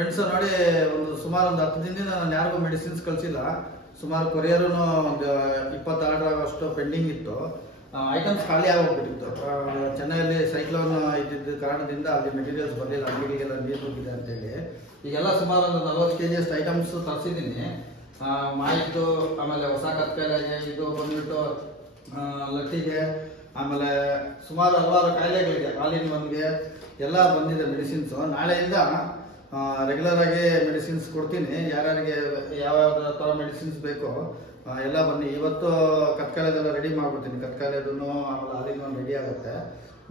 Friends ನೋಡಿ ಒಂದು ಸುಮಾರು ಒಂದು 10 ದಿನದಿಂದ ನಾನು ಯಾರಿಗೂ ಮೆಡಿಸಿನ್ಸ್ ಕಳಿಸಿಲ್ಲ. ಸುಮಾರು ಕೊರಿಯರು ಒಂದು 20 ಆರ್ಡರ್ ಆಗೋಷ್ಟು ಪೆಂಡಿಂಗ್ ಇತ್ತು. ಐಟಮ್ಸ್ ಖಾಲಿ ಆಗೋಗ್ಬಿಟ್ಟಿತ್ತು. ಚೆನ್ನೈಯಲ್ಲಿ ಸೈಕ್ಲೋನ್ ಇದ್ದಿದ್ದ ಕಾರಣದಿಂದ ಅಲ್ಲಿ ಮೆಟೀರಿಯಲ್ಸ್ ಬಂದಿಲ್ಲ, ಅಂಗಡಿಗೆಲ್ಲ ನೀರು ಹೋಗಿದೆ ಅಂತೇಳಿ. ಈಗೆಲ್ಲ ಸುಮಾರು ಒಂದು 40 kg ಅಷ್ಟು ಐಟಮ್ಸ್ ತರಿಸಿದ್ದೀನಿ. ಮಾಹಿತಿ ಆಮೇಲೆ ಹೊಸ ಕತ್ಕಾಯಿಲೆಗೆ ಇದು ಬಂದ್ಬಿಟ್ಟು ಲಟ್ಟಿಗೆ, ಆಮೇಲೆ ಸುಮಾರು ಹಲವಾರು ಕಾಯಿಲೆಗಳಿಗೆ ಹಾಲಿನ ಬಂದಿಗೆ ಎಲ್ಲ ಬಂದಿದೆ ಮೆಡಿಸಿನ್ಸು. ನಾಳೆಯಿಂದ ರೆಗ್ಯುಲರ್ ಆಗಿ ಮೆಡಿಸಿನ್ಸ್ ಕೊಡ್ತೀನಿ. ಯಾರ್ಯಾರಿಗೆ ಯಾವ್ಯಾವ ಥರ ಮೆಡಿಸಿನ್ಸ್ ಬೇಕೋ ಎಲ್ಲ ಬನ್ನಿ. ಇವತ್ತು ಕತ್ಕಾಲೆದೆಲ್ಲ ರೆಡಿ ಮಾಡ್ಬಿಡ್ತೀನಿ. ಕತ್ಕಾಲೆದೂ ಆಮೇಲೆ ಹಾಲಿನ ಒಂದು ರೆಡಿ ಆಗುತ್ತೆ.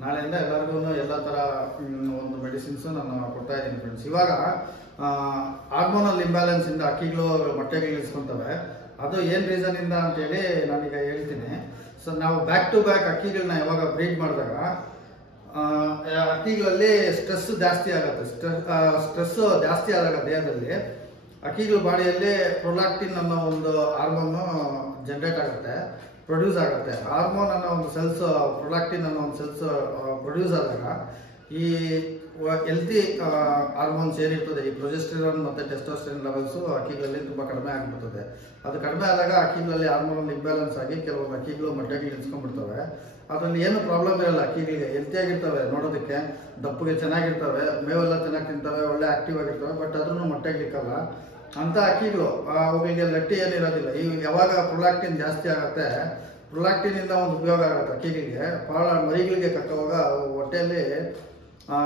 ನಾಳೆಯಿಂದ ಎಲ್ಲರಿಗೂ ಎಲ್ಲ ಥರ ಒಂದು ಮೆಡಿಸಿನ್ಸು ನಾನು ಕೊಡ್ತಾ ಇದ್ದೀನಿ ಫ್ರೆಂಡ್ಸ್. ಇವಾಗ ಹಾರ್ಮೋನಲ್ ಇಂಬ್ಯಾಲೆನ್ಸಿಂದ ಅಕ್ಕಿಗಳು ಮೊಟ್ಟೆಗಳು ಇಳಿಸ್ಕೊತವೆ. ಅದು ಏನು ರೀಸನಿಂದ ಅಂತೇಳಿ ನಾನೀಗ ಹೇಳ್ತೀನಿ. ಸೊ ನಾವು ಬ್ಯಾಕ್ ಟು ಬ್ಯಾಕ್ ಅಕ್ಕಿಗಳನ್ನ ಯಾವಾಗ ಬ್ರೀಡ್ ಮಾಡಿದಾಗ ಅಕ್ಕಿಗಳಲ್ಲಿ ಸ್ಟ್ರೆಸ್ ಜಾಸ್ತಿ ಆಗುತ್ತೆ. ಸ್ಟ್ರೆಸ್ ಜಾಸ್ತಿ ಆದಾಗ ದೇಹದಲ್ಲಿ ಅಕ್ಕಿಗಳ ಬಾಡಿಯಲ್ಲಿ ಪ್ರೊಲಾಕ್ಟಿನ್ ಅನ್ನೋ ಒಂದು ಹಾರ್ಮೋನು ಜನರೇಟ್ ಆಗುತ್ತೆ, ಪ್ರೊಡ್ಯೂಸ್ ಆಗುತ್ತೆ. ಹಾರ್ಮೋನ್ ಅನ್ನೋ ಒಂದು ಸೆಲ್ಸ್, ಪ್ರೊಲಾಕ್ಟಿನ್ ಅನ್ನೋ ಒಂದು ಸೆಲ್ಸ್ ಪ್ರೊಡ್ಯೂಸ್ ಆದಾಗ ಈ ಹೆಲ್ತಿ ಹಾರ್ಮೋನ್ಸ್ ಏನಿರ್ತದೆ, ಈ ಪ್ರೊಜೆಸ್ಟೆರಾನ್ ಮತ್ತು ಟೆಸ್ಟೋಸ್ಟೆರಾನ್ ಲೆವೆಲ್ಸು ಅಕ್ಕಿಗಳಲ್ಲಿ ತುಂಬ ಕಡಿಮೆ ಆಗಿಬಿಡ್ತದೆ. ಅದು ಕಡಿಮೆ ಆದಾಗ ಅಕ್ಕಿಗಳಲ್ಲಿ ಹಾರ್ಮೋನಲ್ ಇಂಬ್ಯಾಲೆನ್ಸ್ ಆಗಿ ಕೆಲವೊಂದು ಅಕ್ಕಿಗಳು ಮೊಟ್ಟೆಗಳು ಇಳಿಸ್ಕೊಂಡ್ಬಿಡ್ತವೆ. ಅದರಲ್ಲಿ ಏನು ಪ್ರಾಬ್ಲಮ್ ಇರಲ್ಲ. ಅಕ್ಕಿಗಳಿಗೆ ಹೆಲ್ತಿಯಾಗಿರ್ತವೆ, ನೋಡೋದಕ್ಕೆ ದಪ್ಪಗೆ ಚೆನ್ನಾಗಿರ್ತವೆ, ಮೇವೆಲ್ಲ ಚೆನ್ನಾಗಿ ತಿಂತವೆ, ಒಳ್ಳೆ ಆಕ್ಟಿವ್ ಆಗಿರ್ತವೆ. ಬಟ್ ಅದ್ರೂ ಮೊಟ್ಟೆಗಳಿಕ್ಕಲ್ಲ ಅಂತ ಅಕ್ಕಿಗಳು. ಅವುಗಳಿಗೆ ಲಟ್ಟಿ ಏನಿರೋದಿಲ್ಲ. ಈ ಯಾವಾಗ ಪ್ರೊಲಾಕ್ಟಿನ್ ಜಾಸ್ತಿ ಆಗುತ್ತೆ, ಪ್ರೊಲಾಕ್ಟಿನಿಂದ ಒಂದು ಉಪಯೋಗ ಆಗುತ್ತೆ ಅಕ್ಕಿಗಳಿಗೆ. ಮರಿಗಳಿಗೆ ಕಟ್ಟುವಾಗ ಹೊಟ್ಟೆಯಲ್ಲಿ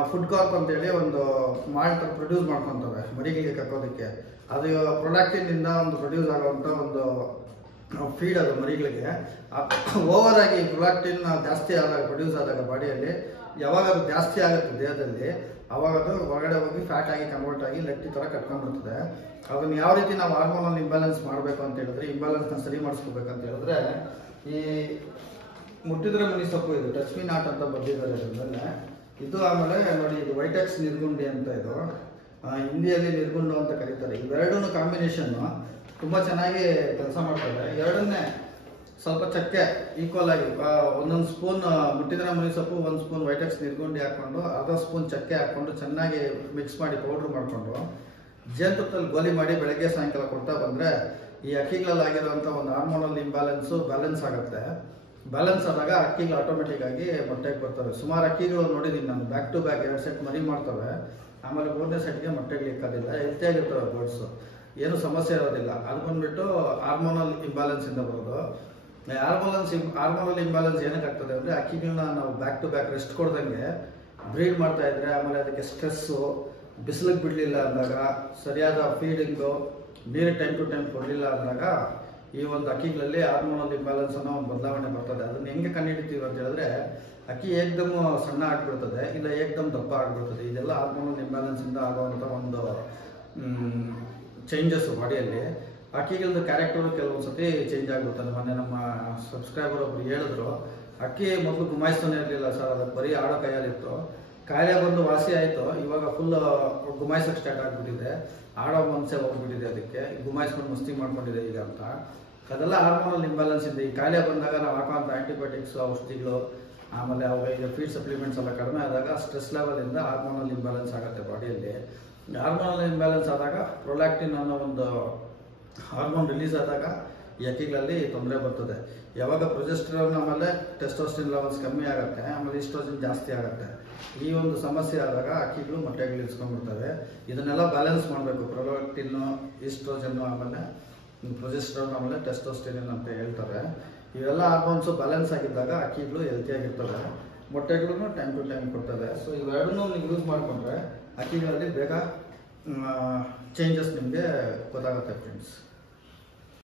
ಫುಡ್ ಕಾರ್ಪ್ ಅಂತೇಳಿ ಒಂದು ಮಾಲ್ಟ್ ಪ್ರೊಡ್ಯೂಸ್ ಮಾಡ್ಕೊತವೆ ಮರಿಗಳಿಗೆ ಕಕ್ಕೋದಕ್ಕೆ. ಅದು ಪ್ರೊಲಾಕ್ಟಿನಿಂದ ಒಂದು ಪ್ರೊಡ್ಯೂಸ್ ಆಗುವಂಥ ಒಂದು ಫೀಡ್ ಅದು ಮರಿಗಳಿಗೆ. ಓವರ್ ಆಗಿ ಪ್ರೊಲಾಕ್ಟಿನ್ ಜಾಸ್ತಿ ಆದಾಗ, ಪ್ರೊಡ್ಯೂಸ್ ಆದಾಗ ಬಾಡಿಯಲ್ಲಿ ಯಾವಾಗ ಅದು ಜಾಸ್ತಿ ಆಗುತ್ತೆ ದೇಹದಲ್ಲಿ, ಅವಾಗ ಅದು ಹೊರಗಡೆ ಹೋಗಿ ಫ್ಯಾಟ್ ಆಗಿ ಕನ್ವರ್ಟ್ ಆಗಿ ಲಟ್ಟಿ ಥರ ಕಟ್ಕೊಂಡ್ಬಿಡ್ತದೆ. ಅದನ್ನು ಯಾವ ರೀತಿ ನಾವು ಹಾರ್ಮೋನಲ್ ಇಂಬ್ಯಾಲೆನ್ಸ್ ಮಾಡಬೇಕು ಅಂತ ಹೇಳಿದ್ರೆ, ಇಂಬ್ಯಾಲೆನ್ಸ್ನ ಸರಿ ಮಾಡಿಸ್ಕೋಬೇಕಂತ ಹೇಳಿದ್ರೆ, ಈ ಮುಟ್ಟಿದ್ರೆ ಮುನಿ ಸೊಪ್ಪು, ಇದು ಟಚ್ ಮೀ ನಾಟ್ ಅಂತ ಬಂದಿದ್ದಾರೆ ಇದರಲ್ಲೇ ಇದು. ಆಮೇಲೆ ನೋಡಿ, ಇದು ವೈಟೆಕ್ಸ್ ನಿರ್ಗುಂಡಿ ಅಂತ, ಇದು ಹಿಂದಿಯಲ್ಲಿ ನಿರ್ಗುಂಡು ಅಂತ ಕರೀತಾರೆ. ಇವೆರಡೂ ಕಾಂಬಿನೇಷನ್ನು ತುಂಬ ಚೆನ್ನಾಗಿ ಕೆಲಸ ಮಾಡ್ತಾರೆ. ಎರಡನ್ನೇ ಸ್ವಲ್ಪ ಚಕ್ಕೆ ಈಕ್ವಲ್ ಆಗಿ ಒಂದೊಂದು ಸ್ಪೂನ್ ಮುಟ್ಟಿದ್ರೆ ಮುನಿ ಸೊಪ್ಪು, 1 ಸ್ಪೂನ್ ವೈಟೆಕ್ಸ್ ನಿರ್ಗುಂಡಿ ಹಾಕ್ಕೊಂಡು, ಅರ್ಧ ಸ್ಪೂನ್ ಚಕ್ಕೆ ಹಾಕ್ಕೊಂಡು ಚೆನ್ನಾಗಿ ಮಿಕ್ಸ್ ಮಾಡಿ ಪೌಡ್ರ್ ಮಾಡಿಕೊಂಡು ಜೇನುತುಪ್ಪದಲ್ಲಿ ಗೋಲಿ ಮಾಡಿ ಬೆಳಗ್ಗೆ ಸಾಯಂಕಾಲ ಕೊಡ್ತಾ ಬಂದರೆ ಈ ಅಕ್ಕಿಗಳಲ್ಲಿ ಆಗಿರುವಂಥ ಒಂದು ಹಾರ್ಮೋನಲ್ ಇಂಬ್ಯಾಲೆನ್ಸು ಬ್ಯಾಲೆನ್ಸ್ ಆಗುತ್ತೆ. ಬ್ಯಾಲೆನ್ಸ್ ಆದಾಗ ಅಕ್ಕಿಗಳು ಆಟೋಮೆಟಿಕ್ ಆಗಿ ಮೊಟ್ಟೆಗೆ ಬರ್ತವೆ. ಸುಮಾರು ಅಕ್ಕಿಗಳು ನೋಡಿದ್ದೀನಿ ನಾನು, ಬ್ಯಾಕ್ ಟು ಬ್ಯಾಕ್ 2 ಸೆಟ್ ಮರಿ ಮಾಡ್ತವೆ. ಆಮೇಲೆ 3ನೇ ಸೆಟ್ಗೆ ಮೊಟ್ಟೆಗಳು ಇಕ್ಕೋದಿಲ್ಲ, ಹೆಲ್ತಿಯಾಗಿರ್ತವೆ ಬರ್ಡ್ಸು, ಏನು ಸಮಸ್ಯೆ ಇರೋದಿಲ್ಲ. ಅದು ಬಂದ್ಬಿಟ್ಟು ಹಾರ್ಮೋನಲ್ ಇಂಬ್ಯಾಲೆನ್ಸಿಂದ ಬರೋದು. ಹಾರ್ಮೋನಲ್ ಇಂಬ್ಯಾಲೆನ್ಸ್ ಏನಕ್ಕೆ ಆಗ್ತದೆ ಅಂದರೆ, ಅಕ್ಕಿಗಳನ್ನ ನಾವು ಬ್ಯಾಕ್ ಟು ಬ್ಯಾಕ್ ರೆಸ್ಟ್ ಕೊಡ್ದಂಗೆ ಬ್ರೀಡ್ ಮಾಡ್ತಾ ಇದ್ರೆ, ಆಮೇಲೆ ಅದಕ್ಕೆ ಸ್ಟ್ರೆಸ್ಸು, ಬಿಸಿಲಿಗೆ ಬಿಡಲಿಲ್ಲ ಅಂದಾಗ, ಸರಿಯಾದ ಫೀಡಿಂಗು, ನೀರು ಟೈಮ್ ಟು ಟೈಮ್ ಕೊಡಲಿಲ್ಲ ಅಂದಾಗ ಈ ಒಂದು ಅಕ್ಕಿಗಳಲ್ಲಿ ಹಾರ್ಮೋನಲ್ ಇಂಬ್ಯಾಲೆನ್ಸ್ ಅನ್ನೋ ಒಂದು ಬದಲಾವಣೆ ಬರ್ತದೆ. ಅದನ್ನು ಹೆಂಗೆ ಕಂಡುಹಿಡಿತೀವಿ ಅಂತ ಹೇಳಿದ್ರೆ, ಅಕ್ಕಿ ಏಕ್ದಮ್ ಸಣ್ಣ ಆಗಿಬಿಡ್ತದೆ, ಇಲ್ಲ ಏಕ್ದಮ್ ದಪ್ಪ ಆಗಿಬಿಡ್ತದೆ. ಇದೆಲ್ಲ ಹಾರ್ಮೋನಲ್ ಇಂಬ್ಯಾಲೆನ್ಸಿಂದ ಆಗುವಂಥ ಒಂದು ಚೇಂಜಸ್ ಬಾಡಿಯಲ್ಲಿ. ಅಕ್ಕಿಗಳದ್ದು ಕ್ಯಾರೆಕ್ಟರು ಕೆಲವೊಂದು ಸತಿ ಚೇಂಜ್ ಆಗಿಬಿಡ್ತದೆ. ಮೊನ್ನೆ ನಮ್ಮ ಸಬ್ಸ್ಕ್ರೈಬರ್ ಒಬ್ರು ಹೇಳಿದ್ರು, ಅಕ್ಕಿ ಮೊದಲು ಗುಮಾಯಿಸ್ತಾನೆ ಇರಲಿಲ್ಲ ಸರ್, ಅದಕ್ಕೆ ಬರೀ ಆಡೋ ಕೈಯಲ್ಲಿತ್ತು. ಕಾಯಿಲೆ ಬಂದು ವಾಸಿ ಆಯಿತು, ಇವಾಗ ಫುಲ್ ಗುಮಾಯಿಸೋಕೆ ಸ್ಟಾರ್ಟ್ ಆಗಿಬಿಟ್ಟಿದೆ, ಆಡೋ ಮನಸ್ಸೇ ಹೋಗ್ಬಿಟ್ಟಿದೆ, ಅದಕ್ಕೆ ಗುಮಾಯಿಸ್ಕೊಂಡು ಮಸ್ತಿ ಮಾಡ್ಕೊಂಡಿದೆ ಈಗ ಅಂತ. ಅದೆಲ್ಲ ಹಾರ್ಮೋನಲ್ ಇಂಬ್ಯಾಲೆನ್ಸ್ ಇದೆ. ಈ ಕಾಯಿಲೆ ಬಂದಾಗ ನಾವು ಹಾಕೋಂಥ ಆ್ಯಂಟಿಬಯೋಟಿಕ್ಸು, ಔಷಧಿಗಳು, ಆಮೇಲೆ ಅವುಗಳಿಗೆ ಫೀಡ್ ಸಪ್ಲಿಮೆಂಟ್ಸ್ ಎಲ್ಲ ಕಡಿಮೆ ಆದಾಗ ಸ್ಟ್ರೆಸ್ ಲೆವೆಲಿಂದ ಹಾರ್ಮೋನಲ್ ಇಂಬ್ಯಾಲೆನ್ಸ್ ಆಗುತ್ತೆ ಬಾಡಿಯಲ್ಲಿ. ಹಾರ್ಮೋನಲ್ ಇಂಬ್ಯಾಲೆನ್ಸ್ ಆದಾಗ ಪ್ರೊಲಾಕ್ಟಿನ್ ಅನ್ನೋ ಒಂದು ಹಾರ್ಮೋನ್ ರಿಲೀಸ್ ಆದಾಗ ಈ ಅಕ್ಕಿಗಳಲ್ಲಿ ತೊಂದರೆ ಬರ್ತದೆ. ಯಾವಾಗ ಪ್ರೊಜೆಸ್ಟೆರಾನ್ ಆಮೇಲೆ ಟೆಸ್ಟೋಸ್ಟೆರಾನ್ ಲೆವೆಲ್ಸ್ ಕಮ್ಮಿ ಆಗುತ್ತೆ, ಆಮೇಲೆ ಈಸ್ಟ್ರೋಜನ್ ಜಾಸ್ತಿ ಆಗುತ್ತೆ. ಈ ಒಂದು ಸಮಸ್ಯೆ ಆದಾಗ ಅಕ್ಕಿಗಳು ಮೊಟ್ಟೆಗಳು ಇಳಿಸ್ಕೊಂಡ್ಬಿಡ್ತವೆ. ಇದನ್ನೆಲ್ಲ ಬ್ಯಾಲೆನ್ಸ್ ಮಾಡಬೇಕು. ಪ್ರೊಲಾಕ್ಟಿನ್ನು, ಈಸ್ಟ್ರೋಜನ್ನು, ಆಮೇಲೆ ಪ್ರೊಜೆಸ್ಟೆರಾನ್, ಆಮೇಲೆ ಟೆಸ್ಟೋಸ್ಟೆರಾನ್ ಅಂತ ಹೇಳ್ತಾರೆ. ಇವೆಲ್ಲ ಹಾರ್ಮೋನ್ಸು ಬ್ಯಾಲೆನ್ಸ್ ಆಗಿದ್ದಾಗ ಅಕ್ಕಿಗಳು ಹೆಲ್ತಿಯಾಗಿರ್ತವೆ, ಮೊಟ್ಟೆಗಳನ್ನು ಟೈಮ್ ಟು ಟೈಮ್ ಕೊಡ್ತವೆ. ಸೊ ಇವೆರಡನ್ನೂ ನೀವು ಯೂಸ್ ಮಾಡಿಕೊಂಡ್ರೆ ಅಕ್ಕಿಗಳಲ್ಲಿ ಬೇಗ ಚೇಂಜಸ್ ನಿಮಗೆ ಗೊತ್ತಾಗುತ್ತೆ ಫ್ರೆಂಡ್ಸ್.